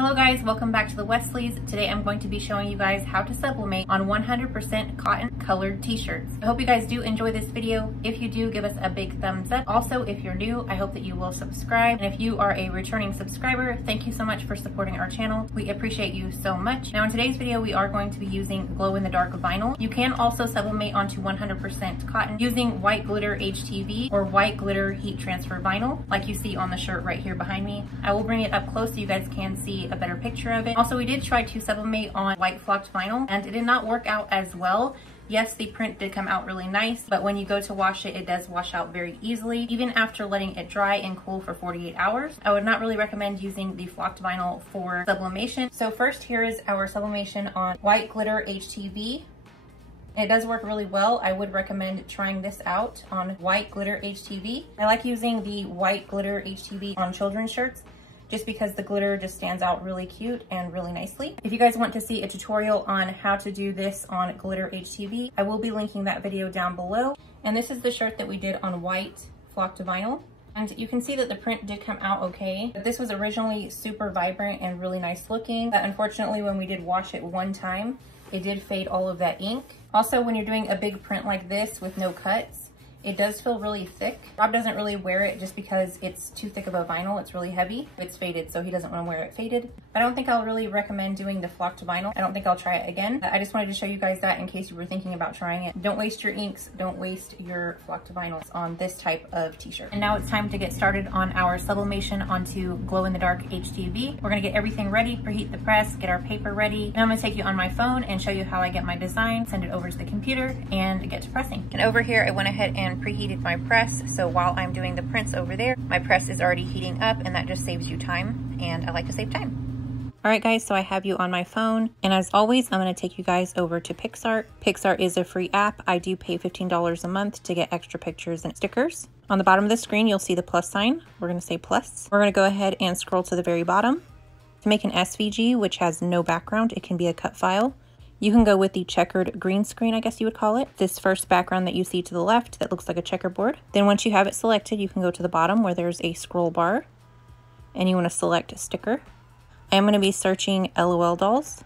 Hello guys, welcome back to the Wesleys. Today I'm going to be showing you guys how to sublimate on 100% cotton colored t-shirts. I hope you guys do enjoy this video. If you do, give us a big thumbs up. Also, if you're new, I hope that you will subscribe. And if you are a returning subscriber, thank you so much for supporting our channel. We appreciate you so much. Now in today's video, we are going to be using glow-in-the-dark vinyl. You can also sublimate onto 100% cotton using white glitter HTV or white glitter heat transfer vinyl, like you see on the shirt right here behind me. I will bring it up close so you guys can see a better picture of it. Also, we did try to sublimate on white flocked vinyl and it did not work out as well. Yes, the print did come out really nice, but when you go to wash it, it does wash out very easily, even after letting it dry and cool for 48 hours. I would not really recommend using the flocked vinyl for sublimation. So first, here is our sublimation on white glitter HTV. It does work really well. I would recommend trying this out on white glitter HTV. I like using the white glitter HTV on children's shirts just because the glitter just stands out really cute and really nicely. If you guys want to see a tutorial on how to do this on glitter HTV, I will be linking that video down below. And this is the shirt that we did on white flocked vinyl. And you can see that the print did come out okay. But this was originally super vibrant and really nice looking. But unfortunately, when we did wash it one time, it did fade all of that ink. Also, when you're doing a big print like this with no cuts, it does feel really thick. Rob doesn't really wear it just because it's too thick of a vinyl. It's really heavy. It's faded, so he doesn't want to wear it faded. I don't think I'll really recommend doing the flocked vinyl. I don't think I'll try it again. I just wanted to show you guys that in case you were thinking about trying it. Don't waste your inks. Don't waste your flocked vinyls on this type of t-shirt. And now it's time to get started on our sublimation onto glow-in-the-dark HTV. We're gonna get everything ready, preheat the press, get our paper ready. Now I'm gonna take you on my phone and show you how I get my design, send it over to the computer, and get to pressing. And over here, I went ahead and preheated my press, so while I'm doing the prints over there, my press is already heating up, and that just saves you time, and I like to save time. All right guys, so I have you on my phone, and as always, I'm going to take you guys over to Pixart. Pixart is a free app. I do pay $15 a month to get extra pictures and stickers. On the bottom of the screen, you'll see the plus sign. We're going to say plus. We're going to go ahead and scroll to the very bottom. To make an SVG, which has no background, it can be a cut file. You can go with the checkered green screen, I guess you would call it. This first background that you see to the left that looks like a checkerboard. Then once you have it selected, you can go to the bottom where there's a scroll bar and you want to select a sticker. I am going to be searching LOL dolls.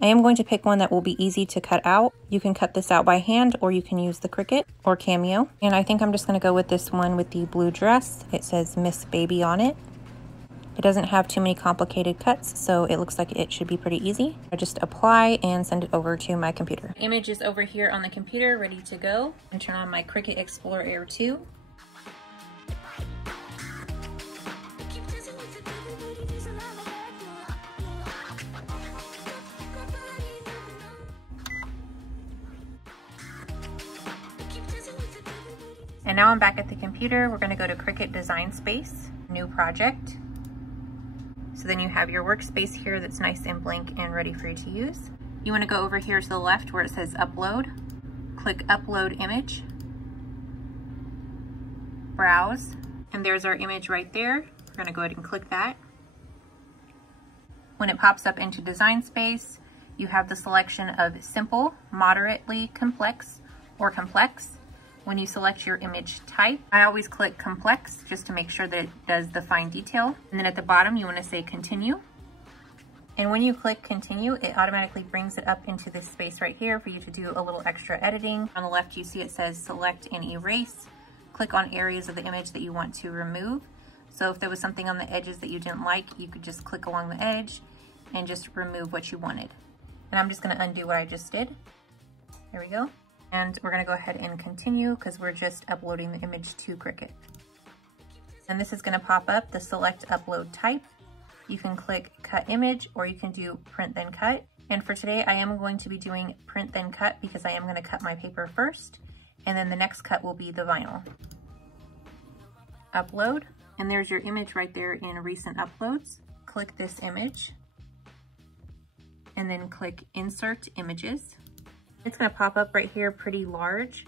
I am going to pick one that will be easy to cut out. You can cut this out by hand or you can use the Cricut or Cameo. And I think I'm just going to go with this one with the blue dress. It says Miss Baby on it. It doesn't have too many complicated cuts, so it looks like it should be pretty easy. I just apply and send it over to my computer. Image is over here on the computer, ready to go. And turn on my Cricut Explorer Air 2. And now I'm back at the computer. We're gonna go to Cricut Design Space, New Project. So then you have your workspace here that's nice and blank and ready for you to use. You want to go over here to the left where it says upload. Click upload image. Browse. And there's our image right there. We're going to go ahead and click that. When it pops up into Design Space, you have the selection of simple, moderately complex, or complex. When you select your image type, I always click complex just to make sure that it does the fine detail. And then at the bottom, you want to say continue. And when you click continue, it automatically brings it up into this space right here for you to do a little extra editing. On the left, you see it says select and erase. Click on areas of the image that you want to remove. So if there was something on the edges that you didn't like, you could just click along the edge and just remove what you wanted. And I'm just going to undo what I just did. There we go. And we're going to go ahead and continue because we're just uploading the image to Cricut. And this is going to pop up the select upload type. You can click cut image or you can do print then cut. And for today, I am going to be doing print then cut because I am going to cut my paper first. And then the next cut will be the vinyl. Upload. And there's your image right there in recent uploads. Click this image. And then click insert images. It's going to pop up right here pretty large.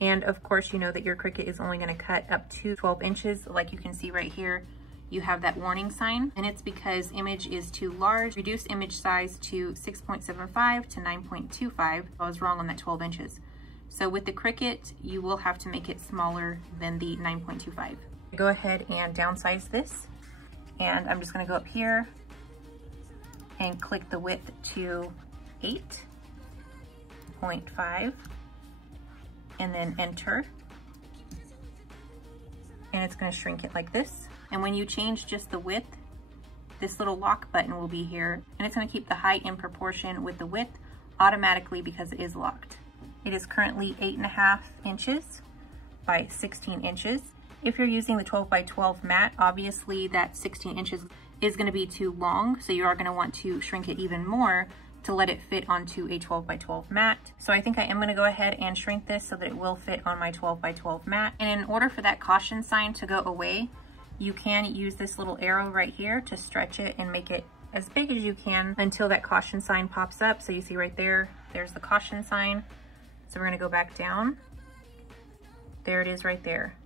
And of course, you know that your Cricut is only going to cut up to 12 inches. Like you can see right here, you have that warning sign. And it's because image is too large. Reduce image size to 6.75 to 9.25. I was wrong on that 12 inches. So with the Cricut, you will have to make it smaller than the 9.25. Go ahead and downsize this. And I'm just gonna go up here and click the width to 8.5 and then enter. And it's gonna shrink it like this. And when you change just the width, this little lock button will be here, and it's gonna keep the height in proportion with the width automatically because it is locked. It is currently 8.5 inches by 16 inches. If you're using the 12 by 12 mat, obviously that 16 inches is gonna be too long, so you are gonna want to shrink it even more to let it fit onto a 12 by 12 mat. So I think I am gonna go ahead and shrink this so that it will fit on my 12 by 12 mat. And in order for that caution sign to go away, you can use this little arrow right here to stretch it and make it as big as you can until that caution sign pops up. So you see right there, there's the caution sign. So we're gonna go back down. There it is right there.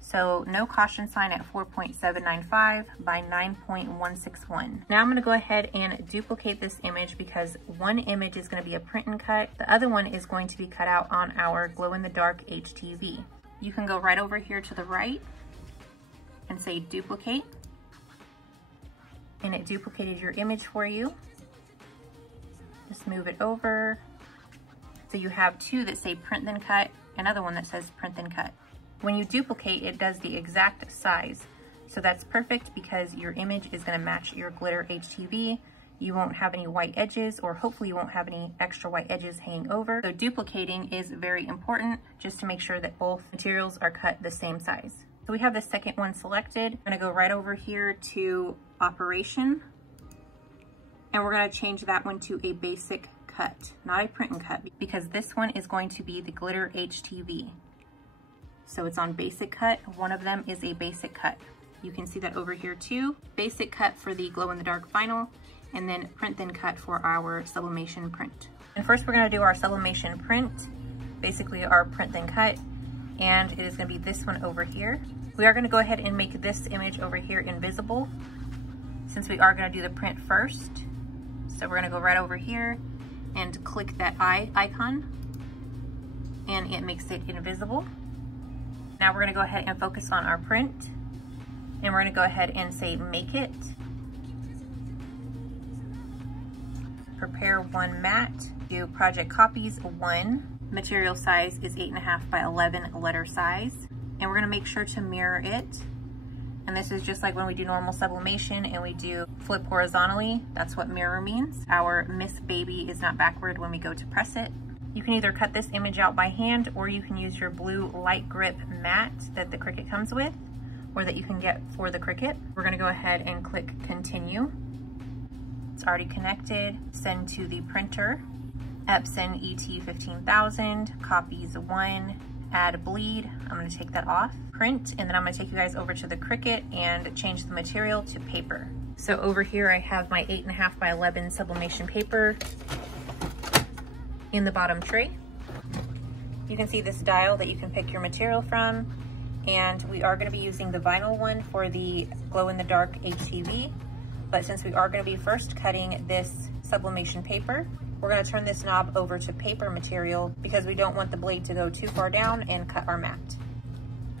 So no caution sign at 4.795 by 9.161. Now I'm gonna go ahead and duplicate this image because one image is gonna be a print and cut. The other one is going to be cut out on our glow-in-the-dark HTV. You can go right over here to the right and say duplicate. And it duplicated your image for you. Just move it over. So you have two that say print then cut, another one that says print then cut. When you duplicate, it does the exact size. So that's perfect because your image is gonna match your glitter HTV. You won't have any white edges, or hopefully you won't have any extra white edges hanging over. So duplicating is very important just to make sure that both materials are cut the same size. So we have the second one selected. I'm gonna go right over here to operation, and we're gonna change that one to a basic cut, not a print and cut, because this one is going to be the glitter HTV. So it's on basic cut. One of them is a basic cut. You can see that over here too. Basic cut for the glow-in-the-dark vinyl, and then print then cut for our sublimation print. And first we're gonna do our sublimation print, basically our print then cut, and it is gonna be this one over here. We are gonna go ahead and make this image over here invisible since we are gonna do the print first. So we're gonna go right over here and click that eye icon, and it makes it invisible. Now we're gonna go ahead and focus on our print, and we're gonna go ahead and say make it. Prepare one mat, do project copies 1. Material size is 8.5 by 11 letter size. And we're gonna make sure to mirror it. And this is just like when we do normal sublimation and we do flip horizontally, that's what mirror means. Our Miss Baby is not backward when we go to press it. You can either cut this image out by hand, or you can use your blue light grip mat that the Cricut comes with, or that you can get for the Cricut. We're gonna go ahead and click continue. It's already connected. Send to the printer. Epson ET15000, copies 1, add bleed. I'm gonna take that off. Print, and then I'm gonna take you guys over to the Cricut and change the material to paper. So over here I have my 8.5 by 11 sublimation paper in the bottom tray. You can see this dial that you can pick your material from, and we are gonna be using the vinyl one for the glow-in-the-dark HTV, but since we are gonna be first cutting this sublimation paper, we're gonna turn this knob over to paper material because we don't want the blade to go too far down and cut our mat.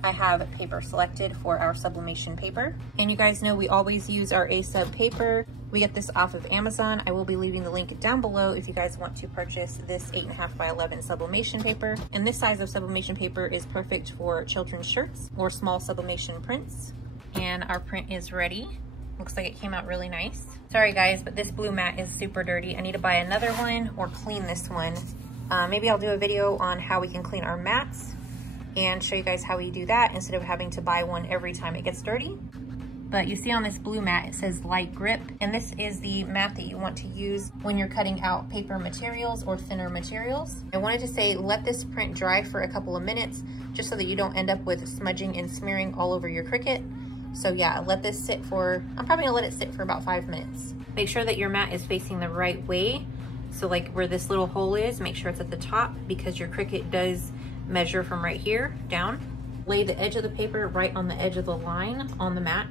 I have paper selected for our sublimation paper. And you guys know we always use our A-Sub paper. We get this off of Amazon. I will be leaving the link down below if you guys want to purchase this 8.5 by 11 sublimation paper. And this size of sublimation paper is perfect for children's shirts or small sublimation prints. And our print is ready. Looks like it came out really nice. Sorry guys, but this blue mat is super dirty. I need to buy another one or clean this one. Maybe I'll do a video on how we can clean our mats and show you guys how we do that instead of having to buy one every time it gets dirty. But you see on this blue mat, it says light grip, and this is the mat that you want to use when you're cutting out paper materials or thinner materials. I wanted to say, let this print dry for a couple of minutes, just so that you don't end up with smudging and smearing all over your Cricut. So yeah, let this sit for, I'm probably gonna let it sit for about 5 minutes. Make sure that your mat is facing the right way. So like where this little hole is, make sure it's at the top because your Cricut does measure from right here down. Lay the edge of the paper right on the edge of the line on the mat,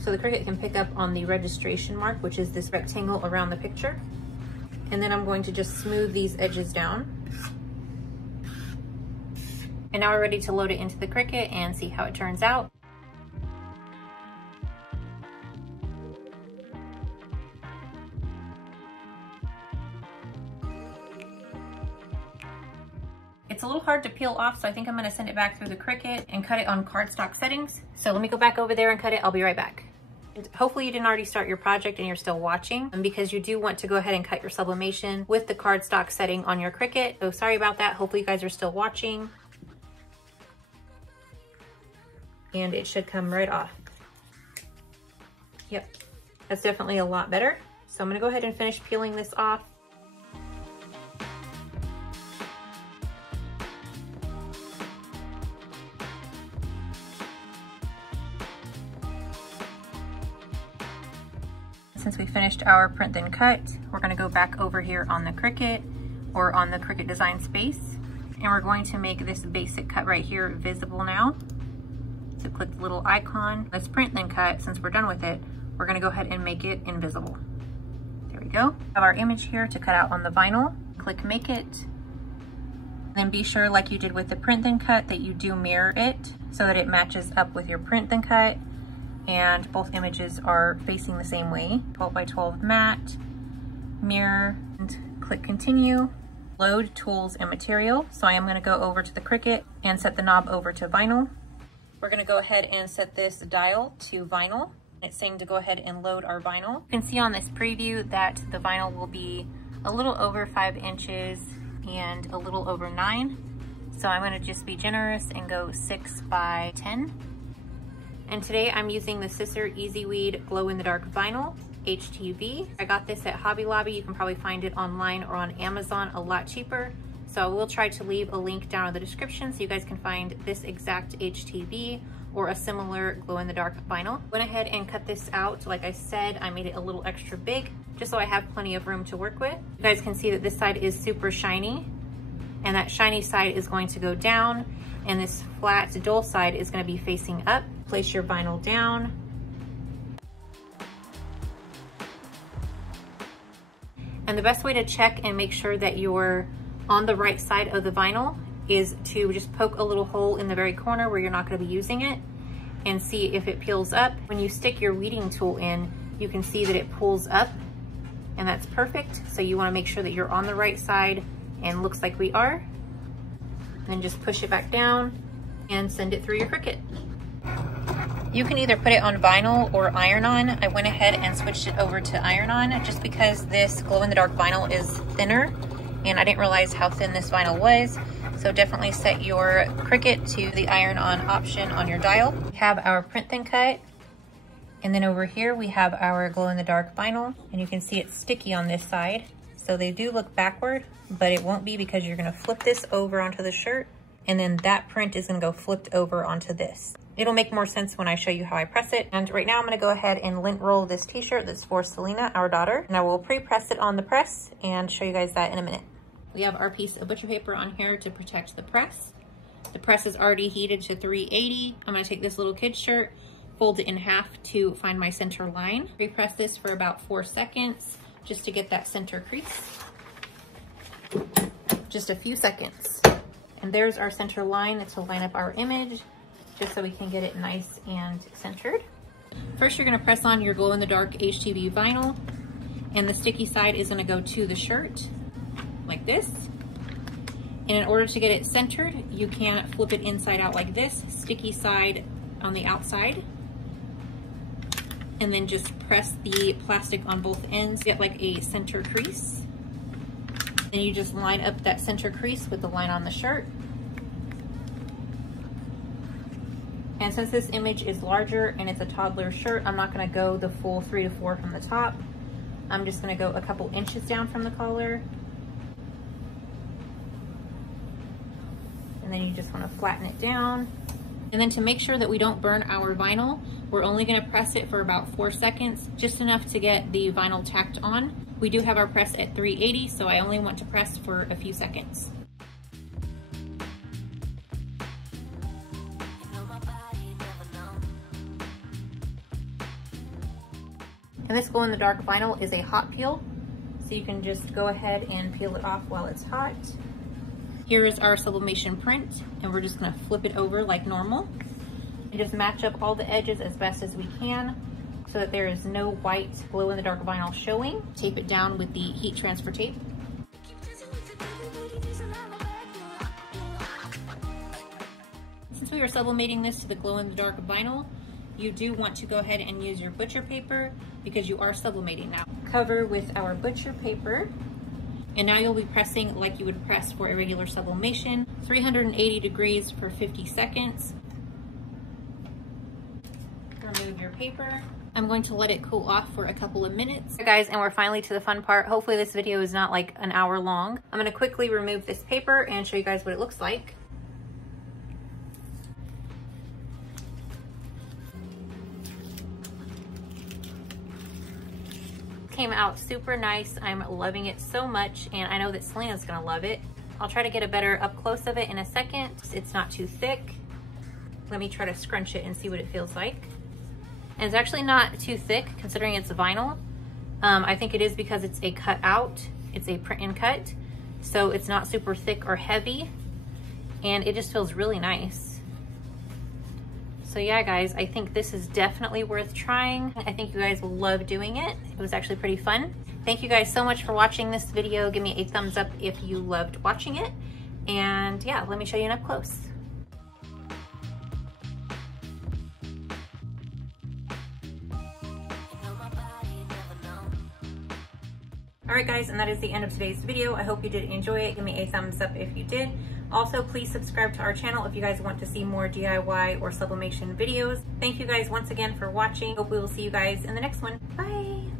so the Cricut can pick up on the registration mark, which is this rectangle around the picture. And then I'm going to just smooth these edges down. And now we're ready to load it into the Cricut and see how it turns out. It's a little hard to peel off, so I think I'm gonna send it back through the Cricut and cut it on cardstock settings. So let me go back over there and cut it. I'll be right back. And hopefully you didn't already start your project and you're still watching, because you do want to go ahead and cut your sublimation with the cardstock setting on your Cricut. So sorry about that. Hopefully you guys are still watching. And it should come right off. Yep, that's definitely a lot better. So I'm gonna go ahead and finish peeling this off. Since we finished our print then cut, we're gonna go back over here on the Cricut or on the Cricut design space, and we're going to make this basic cut right here visible now. So click the little icon. Let's print then cut. Since we're done with it, we're gonna go ahead and make it invisible. There we go. Have our image here to cut out on the vinyl. Click make it. Then be sure, like you did with the print then cut, that you do mirror it so that it matches up with your print then cut and both images are facing the same way. 12 by 12 matte, mirror, and click continue. Load tools and material. So I am gonna go over to the Cricut and set the knob over to vinyl. We're gonna go ahead and set this dial to vinyl. It's saying to go ahead and load our vinyl. You can see on this preview that the vinyl will be a little over 5 inches and a little over 9. So I'm gonna just be generous and go 6 by 10. And today I'm using the Sister Easy Weed Glow in the Dark Vinyl, HTV. I got this at Hobby Lobby. You can probably find it online or on Amazon a lot cheaper. So we'll try to leave a link down in the description so you guys can find this exact HTV or a similar glow in the dark vinyl. Went ahead and cut this out. Like I said, I made it a little extra big just so I have plenty of room to work with. You guys can see that this side is super shiny, and that shiny side is going to go down, and this flat dull side is going to be facing up. Place your vinyl down. And the best way to check and make sure that you're on the right side of the vinyl is to just poke a little hole in the very corner where you're not going to be using it and see if it peels up. When you stick your weeding tool in, you can see that it pulls up, and that's perfect. So you want to make sure that you're on the right side, and looks like we are. Then just push it back down and send it through your Cricut. You can either put it on vinyl or iron-on. I went ahead and switched it over to iron-on just because this glow-in-the-dark vinyl is thinner, and I didn't realize how thin this vinyl was. So definitely set your Cricut to the iron-on option on your dial. We have our print then cut, and then over here we have our glow-in-the-dark vinyl, and you can see it's sticky on this side. So they do look backward, but it won't be because you're gonna flip this over onto the shirt, and then that print is gonna go flipped over onto this. It'll make more sense when I show you how I press it. And right now I'm gonna go ahead and lint roll this t-shirt that's for Selina, our daughter, and I will pre-press it on the press and show you guys that in a minute. We have our piece of butcher paper on here to protect the press. The press is already heated to 380. I'm gonna take this little kid's shirt, fold it in half to find my center line. Pre-press this for about 4 seconds just to get that center crease. Just a few seconds. And there's our center line to line up our image, just so we can get it nice and centered. First, you're gonna press on your glow-in-the-dark HTV vinyl, and the sticky side is gonna go to the shirt, like this. And in order to get it centered, you can flip it inside out like this, sticky side on the outside, and then just press the plastic on both ends, get like a center crease. Then you just line up that center crease with the line on the shirt. And since this image is larger and it's a toddler shirt, I'm not gonna go the full 3 to 4 from the top. I'm just gonna go a couple inches down from the collar. And then you just wanna flatten it down. And then to make sure that we don't burn our vinyl, we're only gonna press it for about 4 seconds, just enough to get the vinyl tacked on. We do have our press at 380, so I only want to press for a few seconds. And this glow-in-the-dark vinyl is a hot peel, so you can just go ahead and peel it off while it's hot. Here is our sublimation print, and we're just gonna flip it over like normal. And just match up all the edges as best as we can so that there is no white glow-in-the-dark vinyl showing. Tape it down with the heat transfer tape. we are sublimating this to the glow-in-the-dark vinyl, you do want to go ahead and use your butcher paper because you are sublimating now. Cover with our butcher paper, and now you'll be pressing like you would press for a regular sublimation, 380 degrees for 50 seconds. Remove your paper. I'm going to let it cool off for a couple of minutes. Okay, guys, and we're finally to the fun part. Hopefully this video is not like an hour long. I'm gonna quickly remove this paper and show you guys what it looks like. Came out super nice. I'm loving it so much, and I know that Selina's gonna love it. I'll try to get a better up close of it in a second. It's not too thick. Let me try to scrunch it and see what it feels like. And it's actually not too thick considering it's vinyl. I think it is because it's a cut out. It's a print and cut. So it's not super thick or heavy, and it just feels really nice. So yeah, guys, I think this is definitely worth trying. I think you guys will love doing it. It was actually pretty fun. Thank you guys so much for watching this video. Give me a thumbs up if you loved watching it. And yeah, let me show you an up close. All right, guys, and that is the end of today's video. I hope you did enjoy it. Give me a thumbs up if you did. Also, please subscribe to our channel if you guys want to see more DIY or sublimation videos. Thank you guys once again for watching. Hope we will see you guys in the next one. Bye.